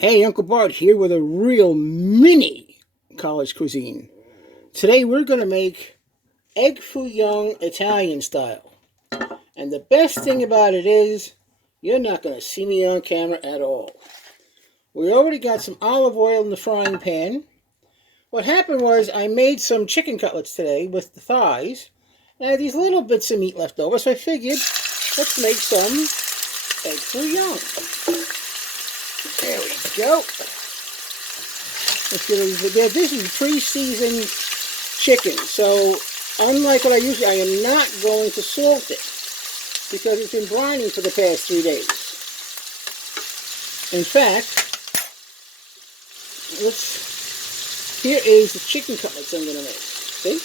Hey, Uncle Bart here with a real mini college cuisine. Today we're going to make egg foo young Italian style. And the best thing about it is you're not going to see me on camera at all. We already got some olive oil in the frying pan. What happened was I made some chicken cutlets today with the thighs. And I had these little bits of meat left over, so I figured let's make some egg foo young. There we go. Let's get it. This is pre-seasoned chicken, so unlike what I am not going to salt it because it's been brining for the past 3 days. In fact, here is the chicken cutlets I'm going to make. See?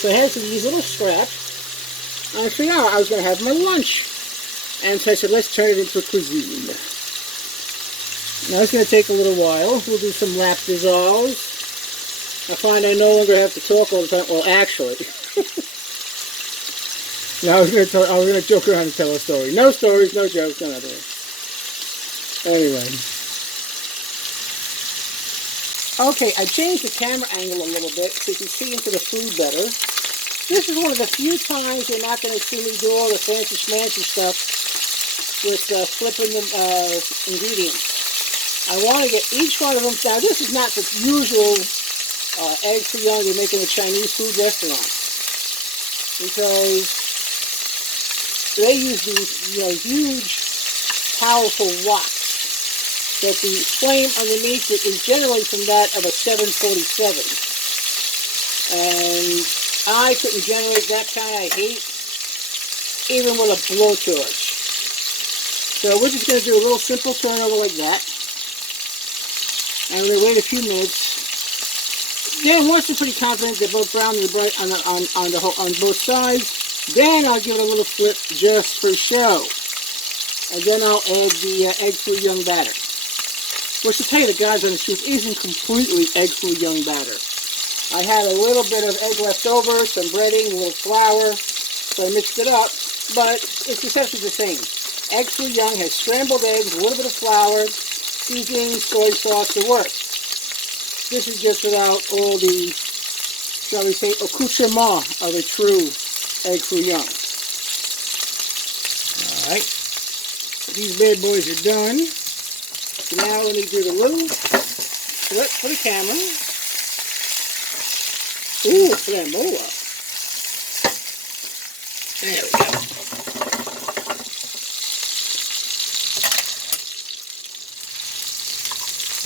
So it has these little scraps. I figured out I was going to have my lunch. And so I said, let's turn it into a cuisine. Now it's going to take a little while. We'll do some lap dissolves. I find I no longer have to talk all the time. Well, actually. Now I was going to joke around and tell a story. No stories, no jokes, no nothing. Anyway. Okay, I changed the camera angle a little bit so you can see into the food better. This is one of the few times you're not going to see me do all the fancy schmancy stuff with flipping the ingredients. I want to get each one of them. Now, this is not the usual egg foo young they make in a Chinese food restaurant, because they use these huge, powerful woks that the flame underneath it is generally from that of a 747. And I couldn't generate that kind of heat even with a blowtorch. So we're just going to do a little simple turnover like that. And we're going to wait a few minutes. Then once we're pretty confident they're both brown and bright on both sides, then I'll give it a little flip just for show. And then I'll add the egg foo young batter. Which, to tell you the God's honest truth, isn't completely egg foo young batter. I had a little bit of egg left over, some breading, a little flour, so I mixed it up, but it's essentially the same. Egg foo young has scrambled eggs, a little bit of flour, seasoning, soy sauce, the works. This is just without all the, shall we say, accoutrement of a true egg foo young. Alright, these bad boys are done. So now let me do the little flip for the camera. Ooh, flamola. There we go.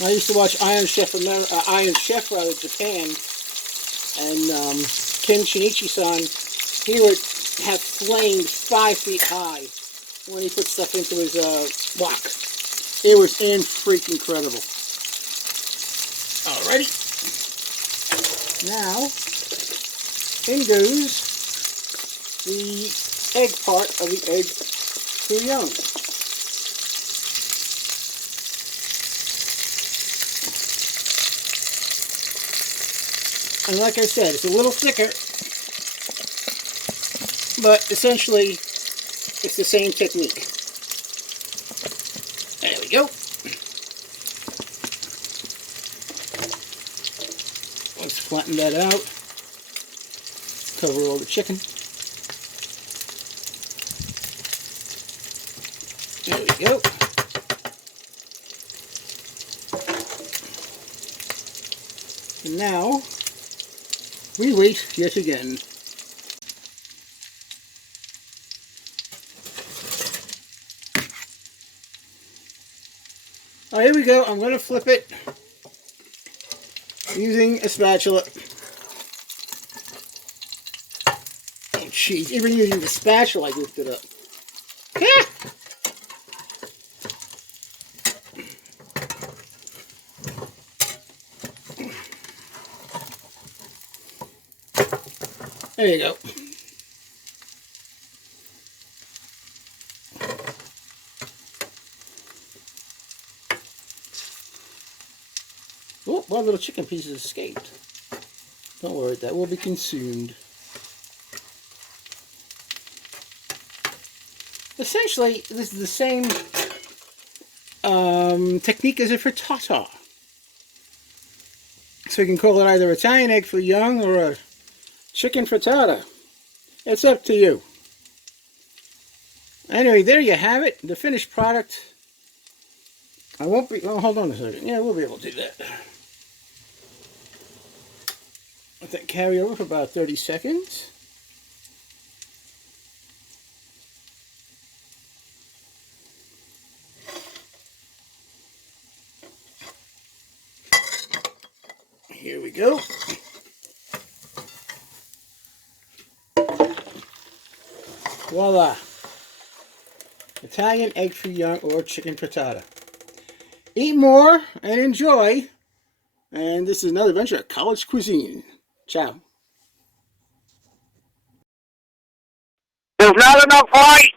I used to watch Iron Chef Japan, and Ken Shinichi-san. He would have flames 5 feet high when he put stuff into his wok. It was freaking incredible. Alrighty. Now, in goes the egg part of the egg foo young. And like I said, it's a little thicker, but essentially it's the same technique. There we go. Let's flatten that out. Cover all the chicken. There we go. And now we wait yet again. Oh, here we go. I'm going to flip it using a spatula. Oh, jeez. Even using the spatula, I goofed it up. Ah! There you go. Oh, one little chicken pieces escaped. Don't worry, that will be consumed. Essentially, this is the same technique is a frittata. So you can call it either Italian egg for young or a chicken frittata. It's up to you. Anyway, there you have it. The finished product. I won't be... Oh, hold on a second. Yeah, we'll be able to do that. Let that carry over for about 30 seconds. Here we go. Voila. Italian egg for young or chicken frittata. Eat more and enjoy. And this is another adventure at College Cuisine. Ciao. There's not enough light.